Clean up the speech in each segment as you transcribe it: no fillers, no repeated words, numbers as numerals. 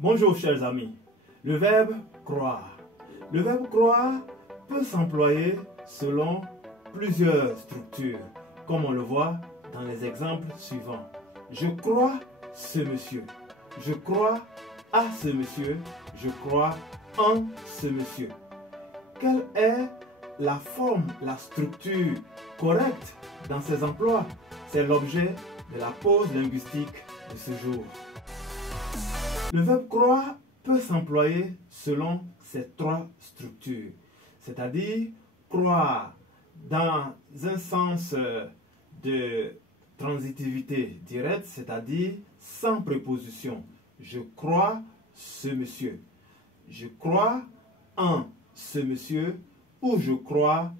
Bonjour chers amis, le verbe croire. Le verbe croire peut s'employer selon plusieurs structures, comme on le voit dans les exemples suivants. Je crois ce monsieur, je crois à ce monsieur, je crois en ce monsieur. Quelle est la forme, la structure correcte dans ces emplois? C'est l'objet de la pause linguistique de ce jour. Le verbe croire peut s'employer selon ces trois structures, c'est-à-dire croire dans un sens de transitivité directe, c'est-à-dire sans préposition. Je crois ce monsieur. Je crois en ce monsieur ou je crois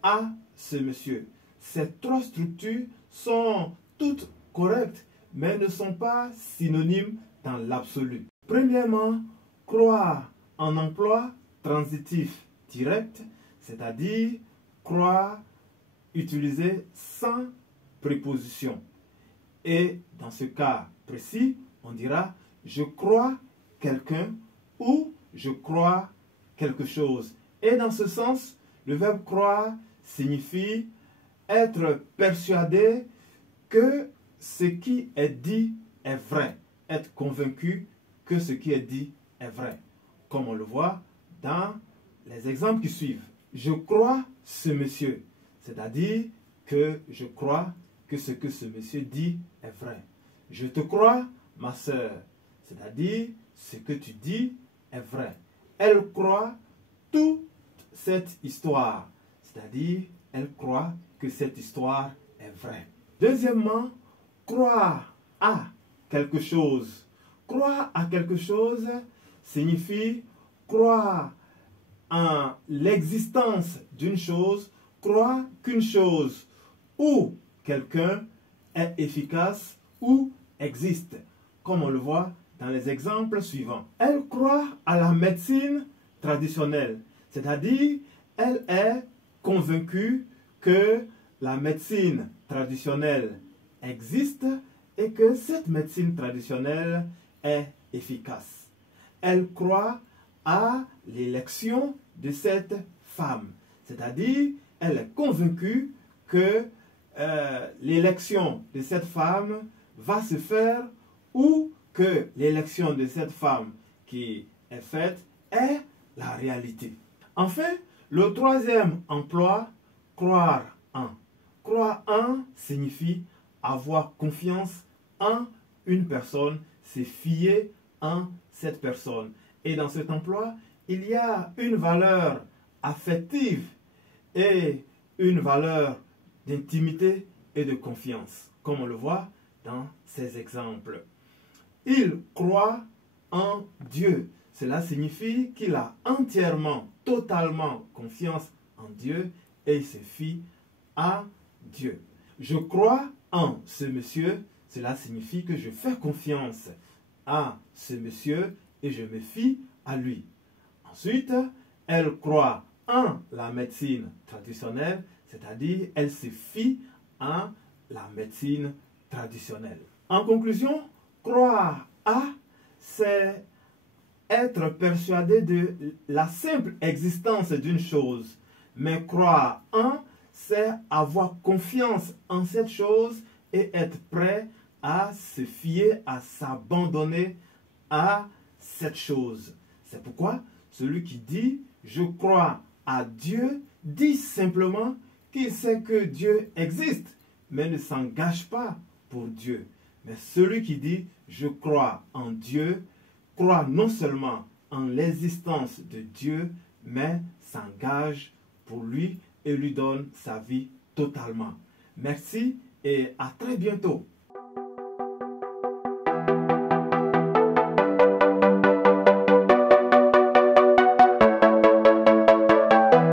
à ce monsieur. Ces trois structures sont toutes correctes, mais ne sont pas synonymes dans l'absolu. Premièrement, croire en emploi transitif direct, c'est-à-dire croire utilisé sans préposition. Et dans ce cas précis, on dira je crois quelqu'un ou je crois quelque chose. Et dans ce sens, le verbe croire signifie être persuadé que ce qui est dit est vrai, être convaincu que ce qui est dit est vrai, comme on le voit dans les exemples qui suivent. Je crois ce monsieur, c'est-à-dire que je crois que ce que ce monsieur dit est vrai. Je te crois, ma sœur, c'est-à-dire ce que tu dis est vrai. Elle croit toute cette histoire, c'est-à-dire elle croit que cette histoire est vraie. Deuxièmement, croire à quelque chose. Croire à quelque chose signifie croire en l'existence d'une chose, croire qu'une chose ou quelqu'un est efficace ou existe, comme on le voit dans les exemples suivants. Elle croit à la médecine traditionnelle, c'est-à-dire elle est convaincue que la médecine traditionnelle existe et que cette médecine traditionnelle est efficace. Elle croit à l'élection de cette femme, c'est-à-dire elle est convaincue que l'élection de cette femme va se faire ou que l'élection de cette femme qui est faite est la réalité. Enfin, le troisième emploi, croire en. Croire en signifie avoir confiance en une personne, c'est fier en cette personne. Et dans cet emploi, il y a une valeur affective et une valeur d'intimité et de confiance, comme on le voit dans ces exemples. Il croit en Dieu. Cela signifie qu'il a entièrement, totalement confiance en Dieu et il se fie à Dieu. Je crois en ce monsieur. Cela signifie que je fais confiance à ce monsieur et je me fie à lui. Ensuite, elle croit en la médecine traditionnelle, c'est-à-dire elle se fie à la médecine traditionnelle. En conclusion, croire à, c'est être persuadé de la simple existence d'une chose. Mais croire en, c'est avoir confiance en cette chose et être prêt à se fier, à s'abandonner à cette chose. C'est pourquoi celui qui dit « je crois à Dieu » dit simplement qu'il sait que Dieu existe, mais ne s'engage pas pour Dieu. Mais celui qui dit « je crois en Dieu » croit non seulement en l'existence de Dieu, mais s'engage pour lui et lui donne sa vie totalement. Merci et à très bientôt.